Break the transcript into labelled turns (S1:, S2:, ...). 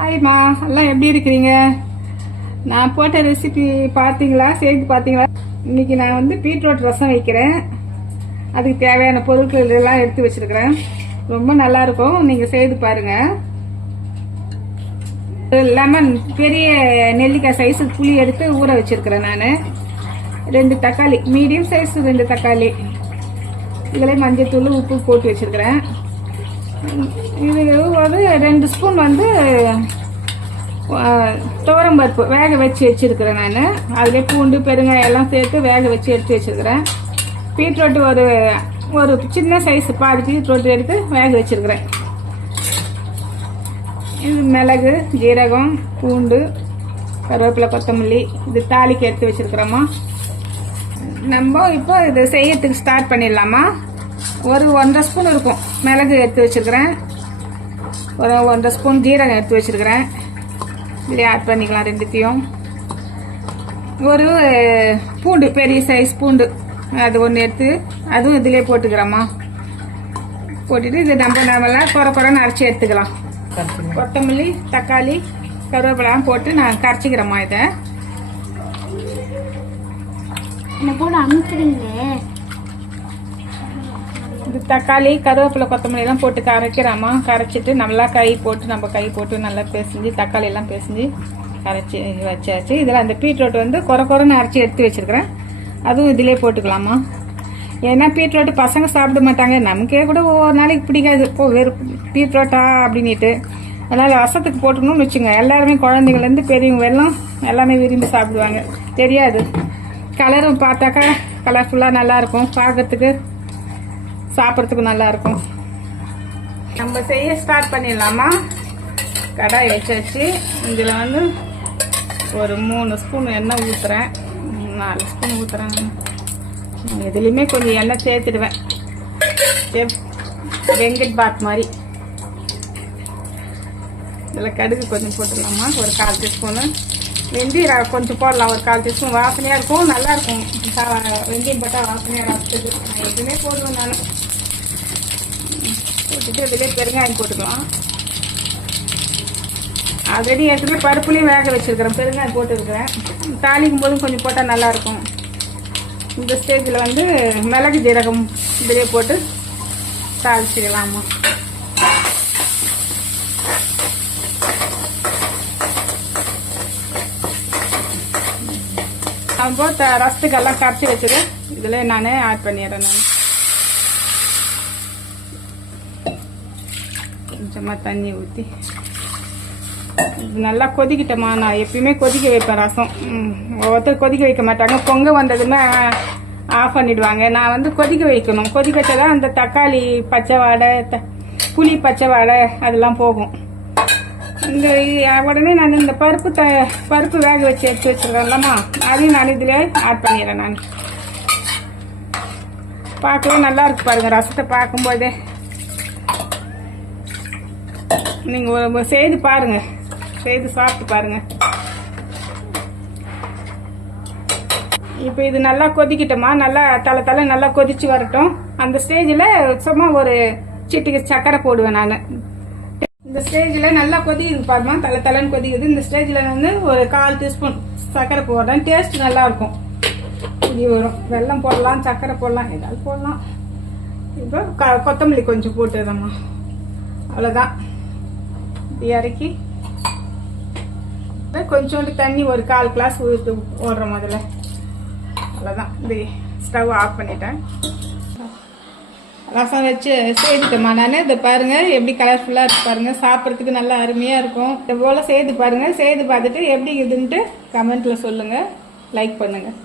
S1: ஹாய்மா எல்லாம் எப்படி இருக்கிறீங்க? நான் போட்ட ரெசிபி பார்த்தீங்களா? செய்து பார்த்தீங்களா? இன்னைக்கு நான் வந்து பீட்ரூட் ரசம் வைக்கிறேன். அதுக்கு தேவையான பொருட்கள் எல்லாம் எடுத்து வச்சிருக்கிறேன். ரொம்ப நல்லா இருக்கும். நீங்க செய்து பாருங்க. லெமன் பெரிய நெல்லிக்காய் சைஸு புளி எடுத்து ஊற வச்சிருக்கிறேன் நான். ரெண்டு தக்காளி மீடியம் சைஸ் ரெண்டு தக்காளி. இதில் மஞ்சத்தூள் உப்பு போட்டு வச்சிருக்கிறேன். இது வந்து ரெண்டு ஸ்பூன் வந்து துவரம் பருப்பு வேக வச்சு வச்சிருக்கிறேன் நான். அதிலே பூண்டு பெருங்காயம் எல்லாம் சேர்த்து வேக வச்சு எடுத்து வச்சிருக்கிறேன். பீட்ரூட் ஒரு ஒரு சின்ன சைஸ் பாதி பீட்ரூட் எடுத்து வேக வச்சுருக்கிறேன். இது மிளகு ஜீரகம் பூண்டு கருவேப்பிலை கொத்தமல்லி இது தாளிக்கு எடுத்து வச்சிருக்கிறோமா நம்ம இப்போ இது செய்யறதுக்கு ஸ்டார்ட் பண்ணிடலாமா? ஒரு ஒன்றரை ஸ்பூன் இருக்கும். மிளகு எடுத்து வச்சிருக்கிறேன். ஒரு ஒன்றரை ஸ்பூன் ஜீரகம் எடுத்து வச்சிருக்கிறேன். இதிலே ஆட் பண்ணிக்கலாம் ரெண்டுத்தையும். ஒரு பூண்டு பெரிய சைஸ் பூண்டு. அது ஒன்று எடுத்து அதுவும் இதிலே போட்டுக்கிறோமா போட்டுட்டு இது நம்ம நம்மளாம் குறை குறைன்னு அரைச்சி எடுத்துக்கலாம். கொத்தமல்லி தக்காளி கருவேப்பிலாம் போட்டு நான் கரைச்சிக்கிறோமா இதை.
S2: என்ன கூட அமுக்குறீங்களே
S1: இது தக்காளி கருவேப்பிலை கொத்தமல்லி எல்லாம் போட்டு கரைக்கிறோமா கரைச்சிட்டு நல்லா கை போட்டு நம்ம கை போட்டு நல்லா பேசிஞ்சு தக்காளி எல்லாம் பேசிஞ்சு கரைச்சி வச்சாச்சு. இதில் அந்த பீட்ரூட் வந்து குறை குறைன்னு அரைச்சி எடுத்து வச்சிருக்கிறேன். அதுவும் இதிலே போட்டுக்கலாமா? ஏன்னா பீட்ரூட் பசங்க சாப்பிட மாட்டாங்க. நமக்கே கூட ஒவ்வொரு நாளைக்கு பிடிக்காது. இப்போ வெறும் பீட்ரூட்டா அப்படின்ட்டு அதனால் ரசத்துக்கு போட்டுக்கணும்னு வச்சுங்க எல்லாருமே குழந்தைங்கள்லேருந்து பெரியவங்க எல்லாம் எல்லாமே விரும்பி சாப்பிடுவாங்க. தெரியாது. கலரும் பார்த்தாக்கா கலர்ஃபுல்லாக நல்லாயிருக்கும் பார்க்கறதுக்கு சாப்பிட்றதுக்கு நல்லா இருக்கும் நம்ம செய்ய ஸ்டார்ட் பண்ணிடலாமா? கடாய் வச்சாச்சு. இதில் வந்து ஒரு மூணு ஸ்பூன் எண்ணெய் ஊற்றுறேன் நாலு ஸ்பூன் ஊற்றுறேன் எதுலேயுமே கொஞ்சம் எண்ணெய் சேர்த்துடுவேன். வெங்கட் பாத் மாதிரி. இதில் கடுகு கொஞ்சம் போட்டுடலாமா? ஒரு கால் டீஸ்பூனு. வெந்தி கொஞ்சம் போடலாம். ஒரு கால் டீஸ்பூன் வாசனையாக இருக்கும். நல்லாயிருக்கும் வெந்தயம் போட்டால் வாசனையாக இருக்குது நான் எதுவுமே போடுவேன் நான் போட்டுட்டு இதிலே பெருங்காயம் போட்டுக்கலாம். ஆல்ரெடி ஏற்கனவே பருப்புலேயும் வேக வச்சுருக்கிறேன். பெருங்காயம் போட்டுருக்கிறேன். தாளிக்கும் போதும் கொஞ்சம் போட்டால் நல்லாயிருக்கும் இந்த ஸ்டேஜில் வந்து மிளகு ஜீரகம் இதிலே போட்டு தாளிச்சிடலாமா? அப்போ த ரசத்துக்கெல்லாம் கரைச்சி வச்சது இதில் நான் ஆட் பண்ணிடுறேன் நான். கொஞ்சமாக தண்ணி ஊற்றி நல்லா கொதிக்கிட்டோமா நான் எப்பயுமே கொதிக்க வைப்பேன் ரசம். ம், ஒவ்வொருத்தர் கொதிக்க வைக்க மாட்டாங்க. பொங்க வந்ததுமே ஆஃப் பண்ணிடுவாங்க. நான் வந்து கொதிக்க வைக்கணும். கொதிக்க அந்த தக்காளி பச்சை வாடை த புளி பச்சை வாடை அதெல்லாம் போகும். இந்த உடனே நான் இந்த பருப்பு த பருப்பு வேக வச்சு எடுத்து வச்சுருக்கேன்லம்மா. அதையும் நான் இதில் ஆட் பண்ணிடுறேன் நான். பார்க்கவே நல்லா இருக்கு பாருங்கள் ரசத்தை பார்க்கும்போதே. நீங்கள் செய்து பாருங்கள் செய்து சாப்பிட்டு பாருங்கள் இப்போ இது நல்லா கொதிக்கிட்டோமா நல்லா தலை தலை நல்லா கொதிச்சு வரட்டும். அந்த ஸ்டேஜில் சும்மா ஒரு சிட்டுக்கு சக்கரை போடுவேன் நான். இந்த ஸ்டேஜில் நல்லா கொதிக்குது பாருமா தலை தலைன்னு கொதிக்குது. இந்த ஸ்டேஜில் வந்து ஒரு கால் டீஸ்பூன் சக்கரை போடுறேன். டேஸ்ட் நல்லா இருக்கும். இது வரும். வெல்லம் போடலாம் சக்கரை போடலாம் ஏதாவது போடலாம். இப்போ க கொத்தமல்லி கொஞ்சம் போட்டுதம்மா அவ்வளோதான் இறக்கி இப்ப கொஞ்சோண்டு தண்ணி ஒரு கால் கிளாஸ் ஊற்று ஓடுற முதல்ல. அவ்வளோதான் இந்த ஸ்டவ் ஆஃப் பண்ணிட்டேன். ரசம் வச்சு செய்துட்டோமா நான்? இதை பாருங்க எப்படி கலர்ஃபுல்லாக இருக்கு பாருங்க. சாப்பிட்றதுக்கு நல்லா அருமையாக இருக்கும். இது போல் செய்து பாருங்க. செய்து பார்த்துட்டு எப்படி இதுன்ட்டு கமெண்ட்ல சொல்லுங்க. லைக் பண்ணுங்கள்